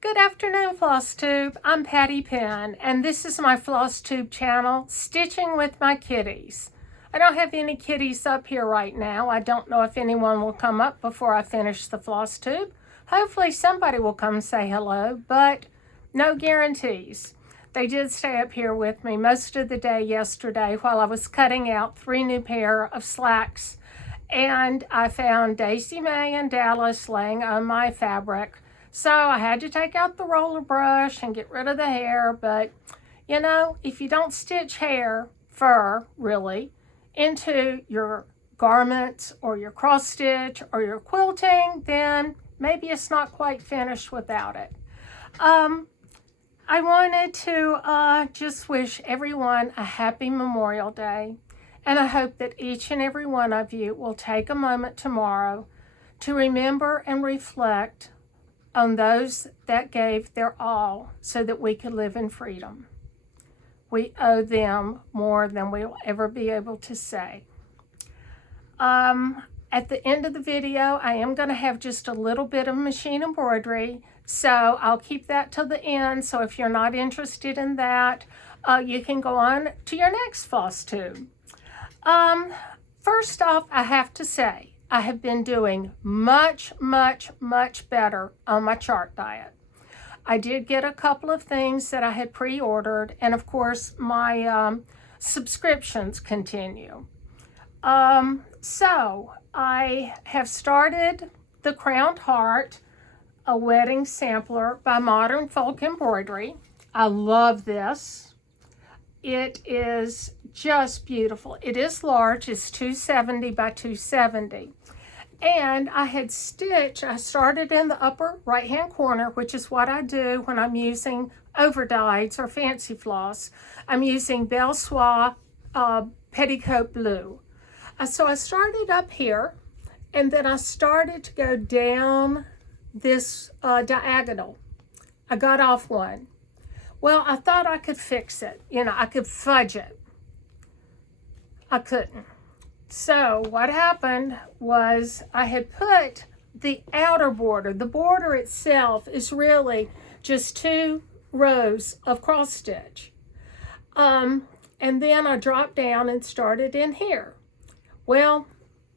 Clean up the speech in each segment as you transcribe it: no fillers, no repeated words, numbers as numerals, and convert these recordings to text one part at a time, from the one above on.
Good afternoon, Floss Tube. I'm Patty Penn, and this is my Floss Tube channel, Stitching with My Kitties. I don't have any kitties up here right now. I don't know if anyone will come up before I finish the Floss Tube. Hopefully somebody will come say hello, but no guarantees. They did stay up here with me most of the day yesterday while I was cutting out 3 new pair of slacks, and I found Daisy Mae and Dallas laying on my fabric. So I had to take out the roller brush and get rid of the hair, but you know, if you don't stitch hair, fur really, into your garments or your cross stitch or your quilting, then maybe it's not quite finished without it. I wanted to just wish everyone a happy Memorial Day, and I hope that each and every one of you will take a moment tomorrow to remember and reflect on those that gave their all so that we could live in freedom. We owe them more than we'll ever be able to say. At the end of the video, I am going to have just a little bit of machine embroidery, so I'll keep that till the end. So if you're not interested in that, you can go on to your next Floss Tube. First off, I have to say, I have been doing much better on my chart diet. I did get a couple of things that I had pre-ordered, and of course my subscriptions continue. So I have started the Crowned Heart, a wedding sampler by Modern Folk Embroidery. I love this. It is just beautiful. It is large. It's 270 by 270. And I had stitched, I started in the upper right hand corner, which is what I do when I'm using overdyes or fancy floss. I'm using Belle Soie Petticoat Blue. So I started up here, and then I started to go down this diagonal. I got off one. Well, I thought I could fix it. You know, I could fudge it. I couldn't. So what happened was I had put the outer border. The border itself is really just 2 rows of cross stitch. And then I dropped down and started in here. Well,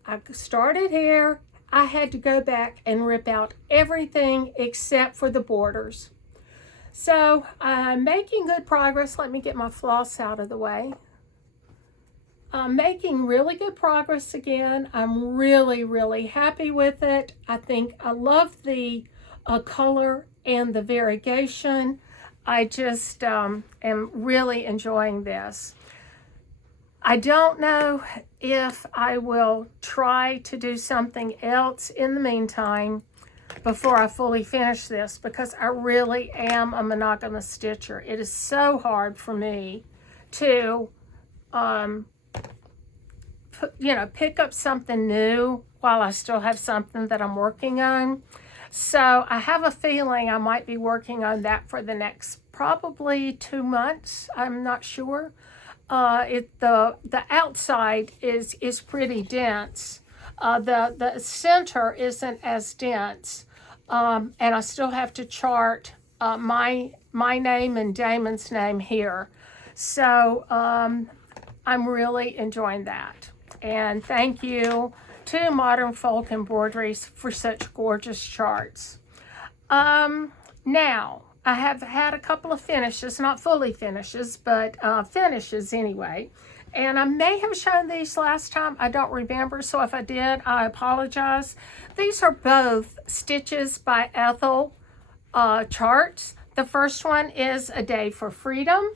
I started here. I had to go back and rip out everything except for the borders. So I'm making good progress. Let me get my floss out of the way. I'm making really good progress again. I'm really happy with it. I think I love the color and the variegation. I just am really enjoying this. I don't know if I will try to do something else in the meantime before I fully finish this, because I really am a monogamous stitcher. It is so hard for me to pick up something new while I still have something that I'm working on. So I have a feeling I might be working on that for the next probably 2 months. I'm not sure. The outside is pretty dense. The center isn't as dense, and I still have to chart my name and Damon's name here. So I'm really enjoying that. And thank you to Modern Folk Embroideries for such gorgeous charts. Now, I have had a couple of finishes, not fully finishes, but finishes anyway. And I may have shown these last time. I don't remember, so if I did, I apologize. These are both Stitches by Ethel charts. The first one is A Day for Freedom.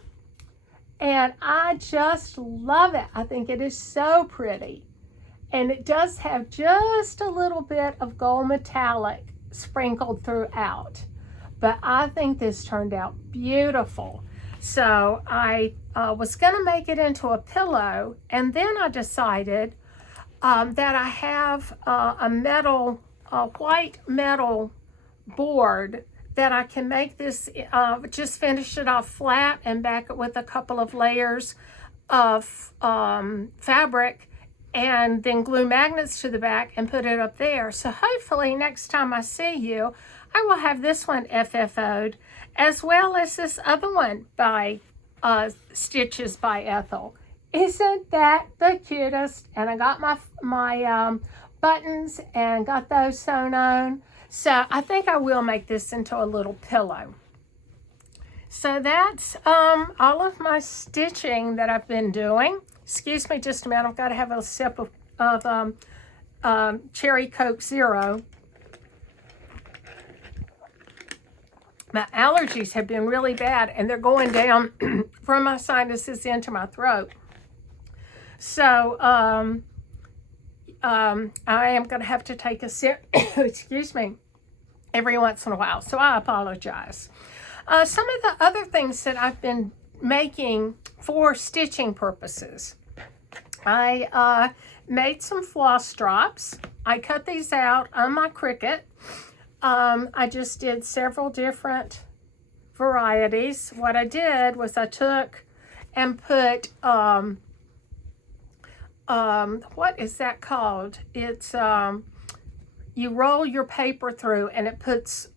And I just love it. I think it is so pretty. And it does have just a little bit of gold metallic sprinkled throughout. But I think this turned out beautiful. So I was going to make it into a pillow. And then I decided that I have a white metal board that I can make this, just finish it off flat and back it with a couple of layers of fabric, and then glue magnets to the back and put it up there. So hopefully next time I see you, I will have this one FFO'd, as well as this other one by Stitches by Ethel. Isn't that the cutest? And I got my buttons and got those sewn on. So I think I will make this into a little pillow. So that's all of my stitching that I've been doing. Excuse me just a minute. I've got to have a sip of Cherry Coke Zero. My allergies have been really bad, and they're going down from my sinuses into my throat. So I am going to have to take a sip, excuse me, every once in a while. So I apologize. Some of the other things that I've been making for stitching purposes. I made some floss drops. I cut these out on my Cricut. I just did several different varieties. What I did was I took and put, what is that called? It's, you roll your paper through and it puts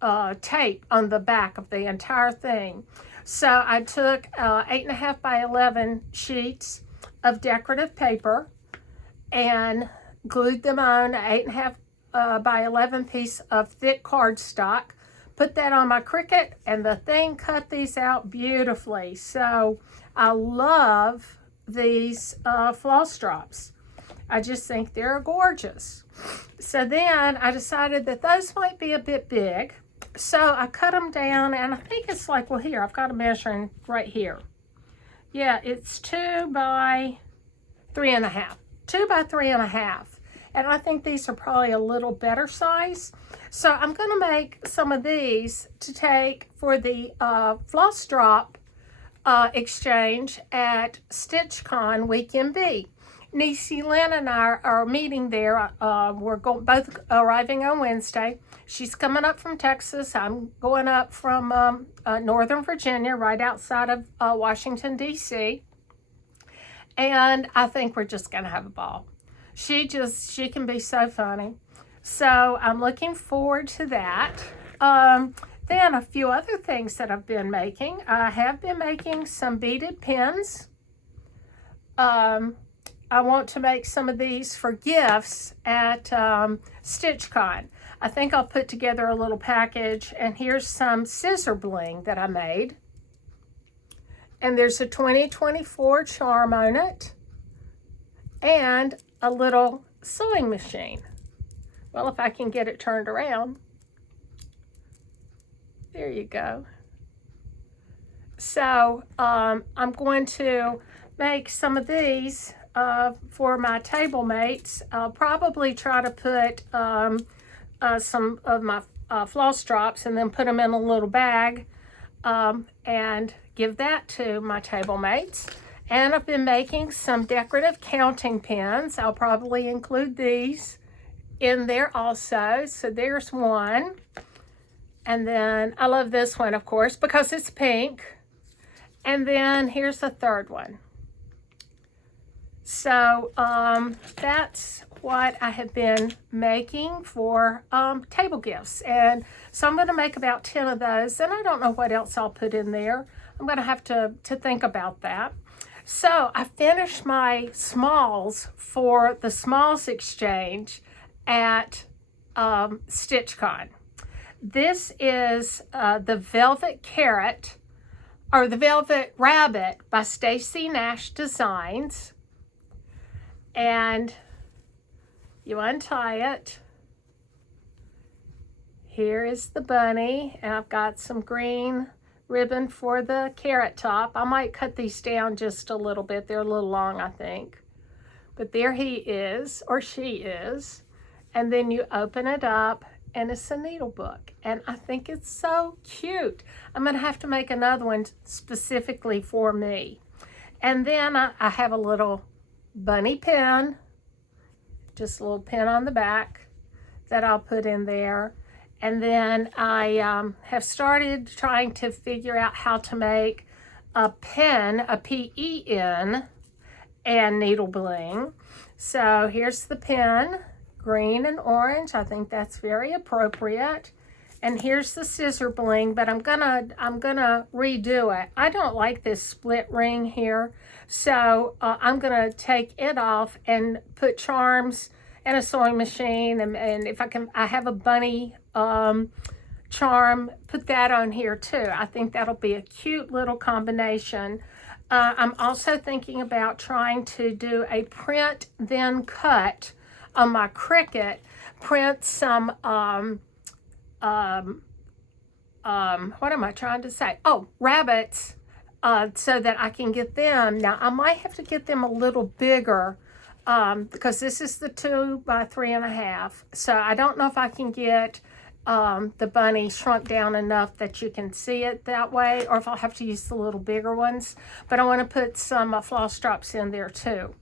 tape on the back of the entire thing. So I took 8.5 by 11 sheets of decorative paper and glued them on 8.5 by 11 piece of thick cardstock, put that on my Cricut, and the thing cut these out beautifully. So I love these floss drops. I just think they're gorgeous. So then I decided that those might be a bit big. So I cut them down, and I think it's like, well, here, I've got a measuring right here. Yeah, it's 2 by 3.5. 2 by 3.5. And I think these are probably a little better size. So I'm going to make some of these to take for the floss drop exchange at StitchCon Weekend B. Niecy Lynn and I are meeting there. We're both arriving on Wednesday. She's coming up from Texas. I'm going up from Northern Virginia, right outside of Washington, D.C. And I think we're just going to have a ball. She can be so funny. So I'm looking forward to that. Then a few other things that I've been making. I have been making some beaded pins. I want to make some of these for gifts at StitchCon. I think I'll put together a little package, and here's some scissor bling that I made. And there's a 2024 charm on it, and a little sewing machine. Well, if I can get it turned around. There you go. So I'm going to make some of these for my table mates. I'll probably try to put some of my floss drops and then put them in a little bag and give that to my table mates. And I've been making some decorative counting pins. I'll probably include these in there also. So there's one. And then I love this one, of course, because it's pink. And then here's the third one. So that's what I have been making for table gifts. And so I'm going to make about 10 of those. And I don't know what else I'll put in there. I'm going to have to think about that. So I finished my smalls for the smalls exchange at StitchCon. This is the Velvet Carrot, or the Velvet Rabbit by Stacy Nash Designs. And you untie it. Here is the bunny, and I've got some green ribbon for the carrot top. I might cut these down just a little bit. They're a little long, I think. But there he is, or she is. And then you open it up, and it's a needle book. And I think it's so cute. I'm going to have to make another one specifically for me. And then I have a little bunny pin, just a little pin on the back that I'll put in there. And then I have started trying to figure out how to make a pen, a P-E-N, and needle bling. So here's the pen, green and orange. I think that's very appropriate. And here's the scissor bling, but I'm gonna redo it. I don't like this split ring here, so I'm gonna take it off and put charms and a sewing machine, and if I have a bunny charm, put that on here too. I think that'll be a cute little combination. I'm also thinking about trying to do a print then cut on my Cricut, print some what am I trying to say? Oh, rabbits, so that I can get them. Now, I might have to get them a little bigger, because this is the 2 by 3.5. So I don't know if I can get the bunny shrunk down enough that you can see it that way, or if I'll have to use the little bigger ones. But I want to put some floss drops in there too.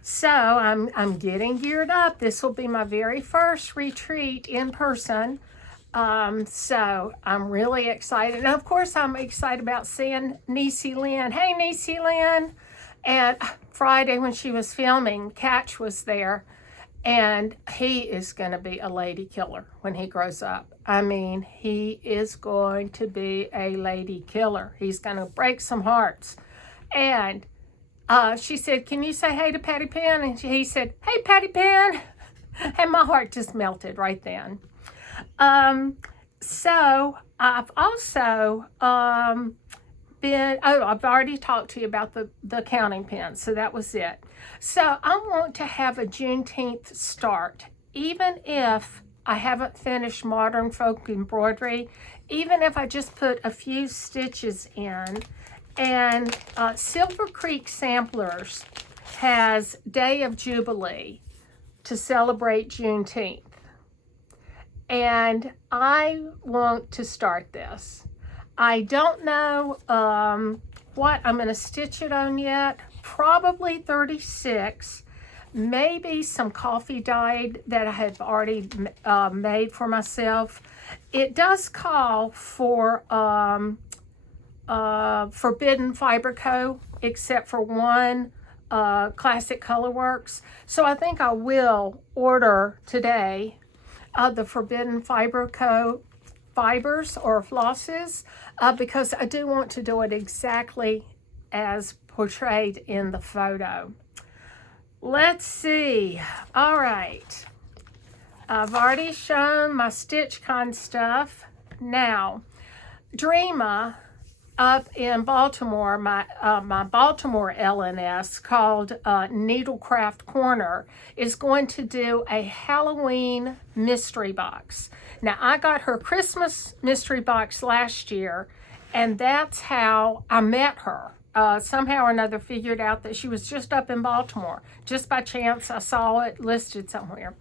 So I'm getting geared up. This will be my very first retreat in person. So I'm really excited. And of course, I'm excited about seeing Niecy Lynn. Hey, Niecy Lynn. And Friday when she was filming, Catch was there. And he is going to be a lady killer when he grows up. I mean, he is going to be a lady killer. He's going to break some hearts. And she said, can you say hey to Patty Pan? And he said, hey, Patty Pan. And my heart just melted right then. So I've also I've already talked to you about the counting pen, so that was it. So I want to have a Juneteenth start, even if I haven't finished Modern Folk Embroidery, even if I just put a few stitches in. And Silver Creek Samplers has Day of Jubilee to celebrate Juneteenth. And I want to start this. I don't know what I'm going to stitch it on yet. Probably 36. Maybe some coffee dyed that I have already made for myself. It does call for Forbidden Fiber Co., except for one, Classic Colorworks. So I think I will order today the Forbidden Fiber Co. fibers or flosses, because I do want to do it exactly as portrayed in the photo. Let's see. All right. I've already shown my StitchCon stuff. Now, Dreama up in Baltimore, my Baltimore LNS called Needlecraft Corner is going to do a Halloween mystery box. Now, I got her Christmas mystery box last year, and that's how I met her. Somehow or another figured out that she was just up in Baltimore. Just by chance, I saw it listed somewhere.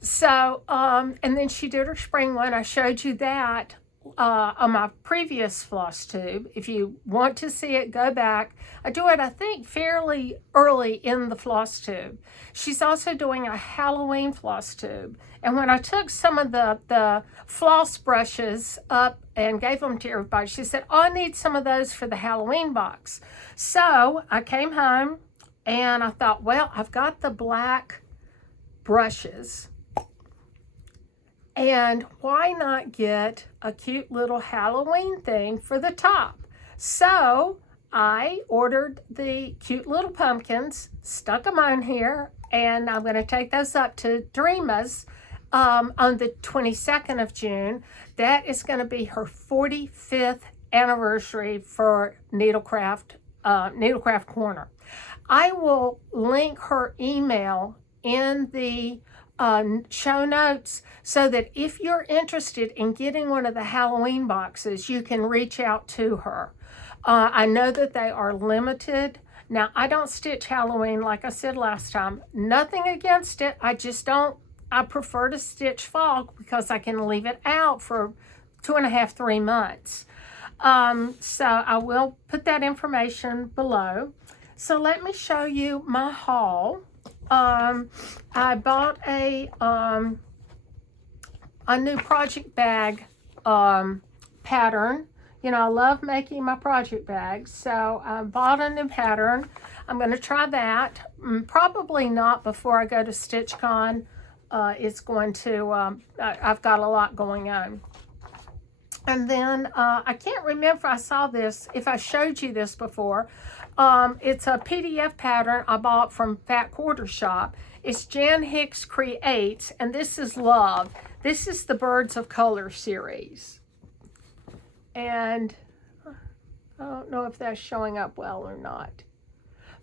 So, and then she did her spring one. I showed you that on my previous floss tube. If you want to see it, go back. I do it, I think, fairly early in the floss tube. She's also doing a Halloween floss tube. And when I took some of the floss brushes up and gave them to everybody, she said, oh, I need some of those for the Halloween box. So I came home and I thought, well, I've got the black brushes. And why not get a cute little Halloween thing for the top? So I ordered the cute little pumpkins, stuck them on here, and I'm going to take those up to Dreama's on the 22nd of June. That is going to be her 45th anniversary for Needlecraft Corner. I will link her email in the show notes so that if you're interested in getting one of the Halloween boxes, you can reach out to her. I know that they are limited. Now, I don't stitch Halloween like I said last time. Nothing against it. I just don't. I prefer to stitch fall because I can leave it out for 2.5, 3 months. So I will put that information below. So let me show you my haul. I bought a new project bag pattern. You know, I love making my project bags, so I bought a new pattern. I'm going to try that. Probably not before I go to StitchCon. It's going to, I've got a lot going on. And then I can't remember if I saw this, if I showed you this before. It's a PDF pattern I bought from Fat Quarter Shop. It's Jan Hicks Creates, and this is Love. This is the Birds of Color series. And I don't know if that's showing up well or not.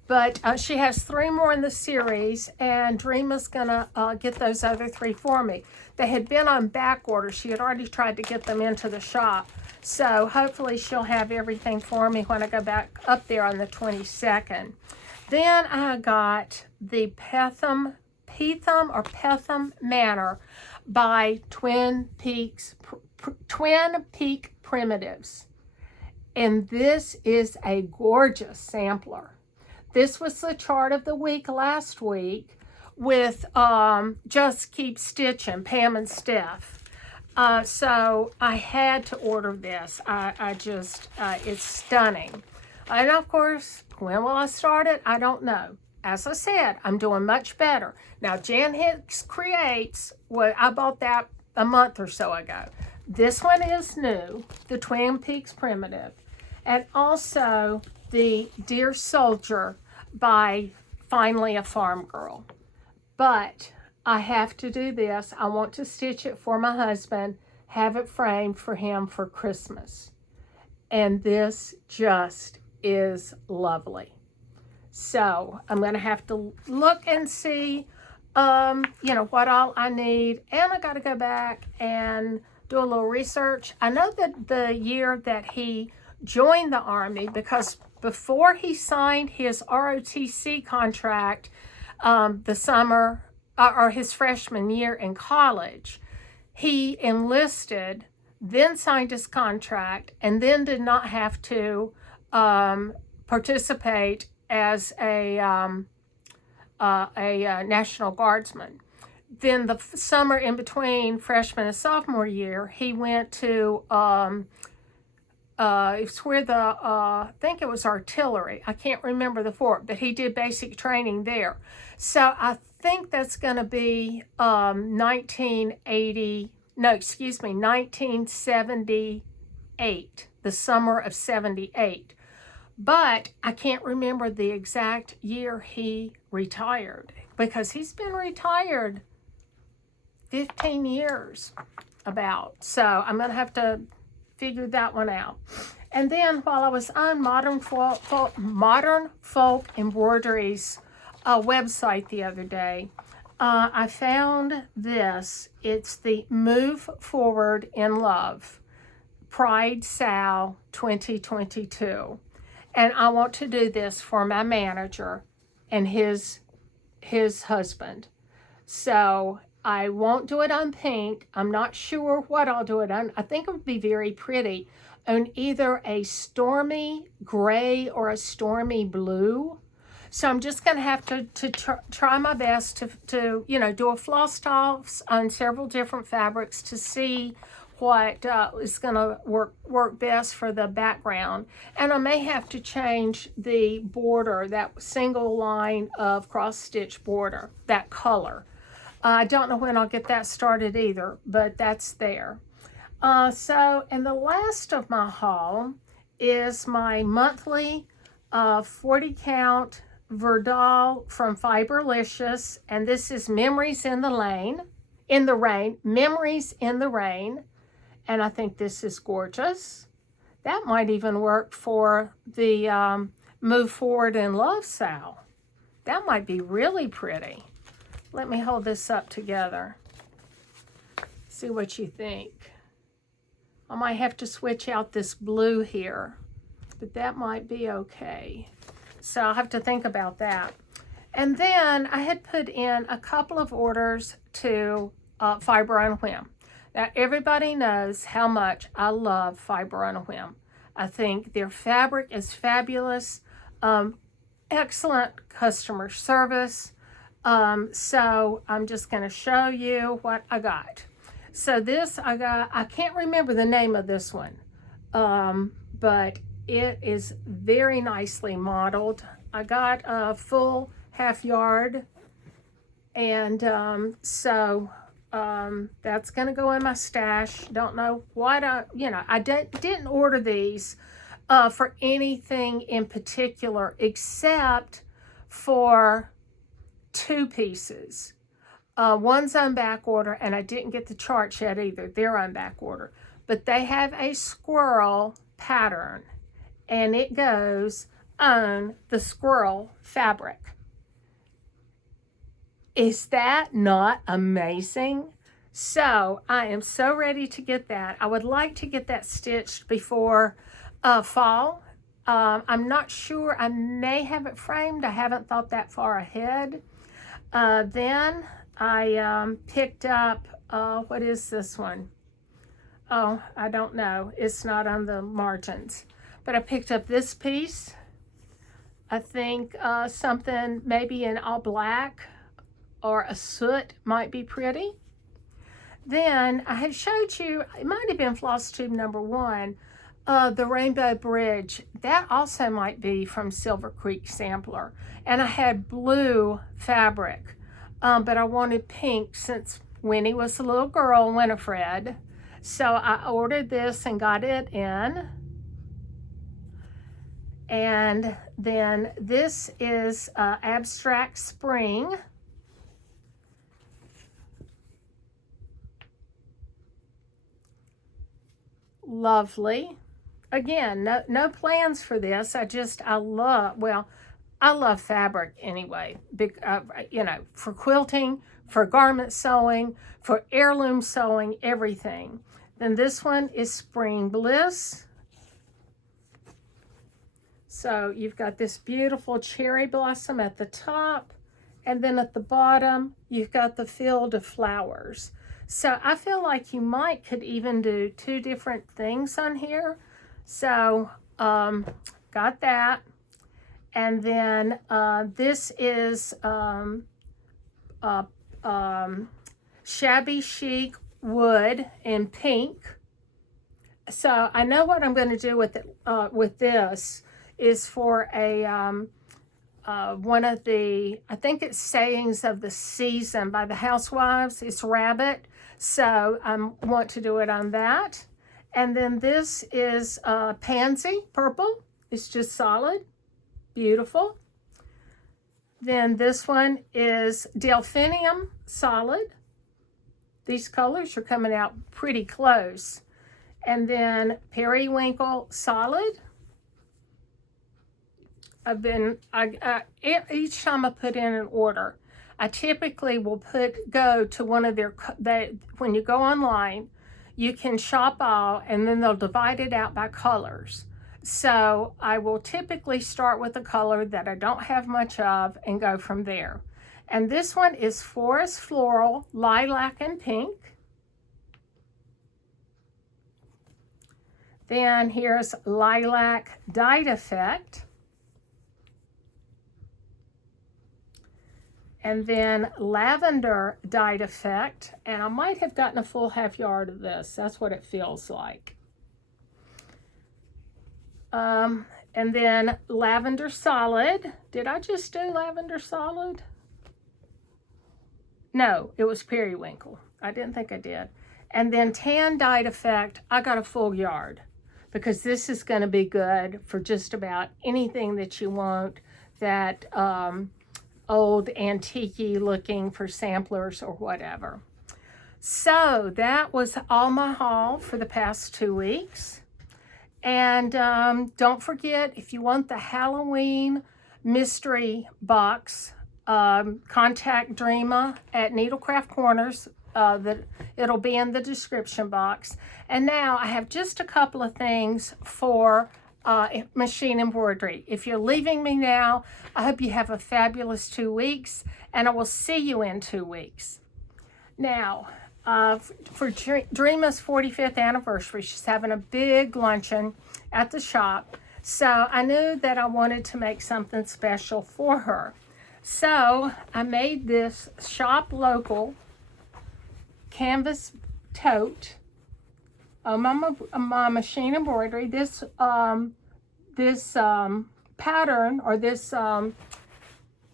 But she has 3 more in the series, and Dreama's gonna get those other 3 for me. They had been on back order. She had already tried to get them into the shop. So hopefully she'll have everything for me when I go back up there on the 22nd. Then I got the Petham Manor by Twin Peak Primitives. And this is a gorgeous sampler. This was the chart of the week last week with Just Keep Stitching, Pam and Steph. So I had to order this. It's stunning. And of course, when will I start it? I don't know. As I said, I'm doing much better. Now, Jan Hicks Creates, I bought that a month or so ago. This one is new, the Twin Peaks Primitive. And also the Dear Soldier by Finally a Farm Girl. But I have to do this. I want to stitch it for my husband, have it framed for him for Christmas. And this just is lovely. So I'm going to have to look and see, what all I need. And I got to go back and do a little research. I know that the year that he joined the Army, because before he signed his ROTC contract the summer, or his freshman year in college, he enlisted, then signed his contract, and then did not have to participate as a National Guardsman. Then the summer in between freshman and sophomore year, he went to it's where I think it was artillery. I can't remember the fort, but he did basic training there. So I think that's going to be 1978, the summer of 78. But I can't remember the exact year he retired, because he's been retired 15 years about. So I'm going to have to figure that one out. And then while I was on Modern Folk Embroidery's website the other day, I found this. It's the Move Forward in Love, Pride Sal 2022. And I want to do this for my manager and his husband. So I won't do it on pink. I'm not sure what I'll do it on. I think it would be very pretty on either a stormy gray or a stormy blue. So I'm just going to have to try my best to do a floss toss on several different fabrics to see what is going to work best for the background. And I may have to change the border, that single line of cross stitch border, that color. I don't know when I'll get that started either, but that's there. And the last of my haul is my monthly 40 count Verdal from Fiberlicious, and this is Memories in the Rain, Memories in the Rain, and I think this is gorgeous. That might even work for the Move Forward in Love Sal. That might be really pretty. Let me hold this up together. See what you think. I might have to switch out this blue here, but that might be okay. So I'll have to think about that. And then I had put in a couple of orders to Fiber on Whim. Now, everybody knows how much I love Fiber on a Whim. I think their fabric is fabulous, excellent customer service. So I'm just going to show you what I got. So this I can't remember the name of this one, but it is very nicely modeled. I got a full half yard, and so that's going to go in my stash. Don't know what I didn't order these for anything in particular except for 2 pieces. One's on back order, and I didn't get the charts yet either. They're on back order. But they have a squirrel pattern, and it goes on the squirrel fabric. Is that not amazing? So I am so ready to get that. I would like to get that stitched before fall. I'm not sure. I may have it framed. I haven't thought that far ahead. Then I picked up, what is this one? Oh, I don't know. It's not on the margins. But I picked up this piece. I think something maybe in all black or a soot might be pretty. Then I had showed you, it might have been Floss Tube number 1, the Rainbow Bridge. That also might be from Silver Creek Sampler. And I had blue fabric, but I wanted pink since Winnie was a little girl, Winifred. So I ordered this and got it in. And then this is Abstract Spring. Lovely. Again, no plans for this. I love fabric anyway. For quilting, for garment sewing, for heirloom sewing, everything. Then this one is Spring Bliss. So you've got this beautiful cherry blossom at the top, and then at the bottom, you've got the field of flowers. So I feel like you could even do 2 different things on here. So got that. And then this is Shabby Chic Wood in pink. So I know what I'm going to do with it. With this is for a one of the, I think it's Sayings of the Season by the Housewives. It's rabbit. So I want to do it on that. And then this is Pansy Purple. It's just solid. Beautiful. Then this one is Delphinium Solid. These colors are coming out pretty close. And then Periwinkle Solid. Each time I put in an order, I typically will go to one of when you go online, you can shop all, and then they'll divide it out by colors. So I will typically start with a color that I don't have much of and go from there. And this one is Forest Floral, Lilac and Pink. Then here's Lilac Dyed Effect. And then Lavender Dyed Effect. And I might have gotten a full half yard of this. That's what it feels like. And then Lavender Solid. Did I just do Lavender Solid? No, it was Periwinkle. I didn't think I did. And then Tan Dyed Effect. I got a full yard because this is going to be good for just about anything that you want that old antique looking for samplers or whatever. So that was all my haul for the past 2 weeks. And don't forget, if you want the Halloween mystery box, contact Dreama at Needlecraft Corners. It'll be in the description box. And now I have just a couple of things for machine embroidery. If you're leaving me now, I hope you have a fabulous 2 weeks, and I will see you in 2 weeks. Now, for Dreama's 45th anniversary, she's having a big luncheon at the shop. So I knew that I wanted to make something special for her. So I made this shop local canvas tote on my machine embroidery. This pattern or this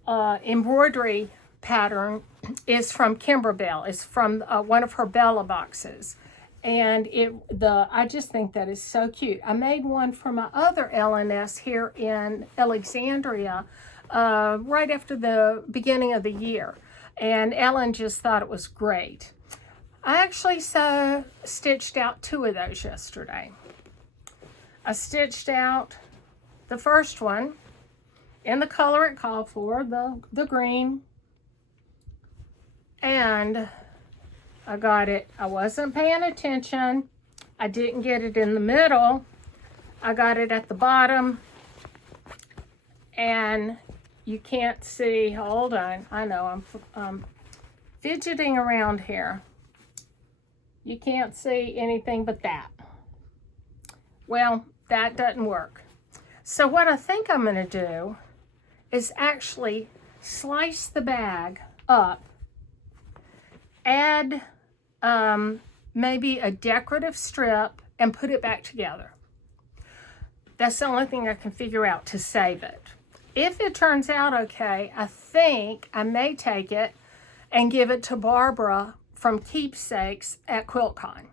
embroidery pattern is from Kimberbell. It's from one of her Bella boxes. And I just think that is so cute. I made one for my other LNS here in Alexandria right after the beginning of the year. And Ellen just thought it was great. I actually stitched out 2 of those yesterday. I stitched out the first one in the color it called for, the green. And I got it. I wasn't paying attention. I didn't get it in the middle. I got it at the bottom. And you can't see. Hold on. I know I'm fidgeting around here. You can't see anything but that. Well, that doesn't work. So what I think I'm going to do is actually slice the bag up, add maybe a decorative strip, and put it back together. That's the only thing I can figure out to save it. If it turns out okay, I think I may take it and give it to Barbara from Keepsakes at QuiltCon.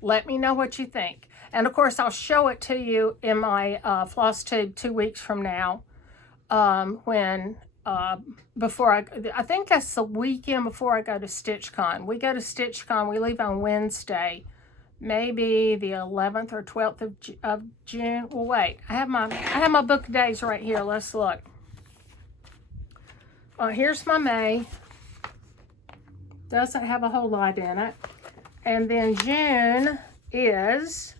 Let me know what you think. And of course, I'll show it to you in my Floss Tube 2 weeks from now, I think that's the weekend before I go to StitchCon. We go to StitchCon, we leave on Wednesday, maybe the 11th or 12th of June. Well, wait, I have my book of days right here. Let's look. Here's my May. Doesn't have a whole lot in it. And then June is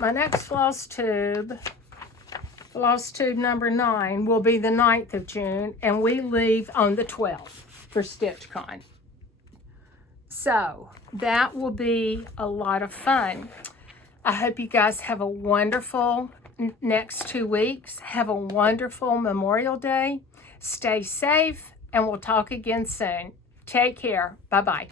my next Floss Tube number 9 will be the 9th of June, and we leave on the 12th for StitchCon. So that will be a lot of fun. I hope you guys have a wonderful next 2 weeks. Have a wonderful Memorial Day. Stay safe, and we'll talk again soon. Take care. Bye-bye.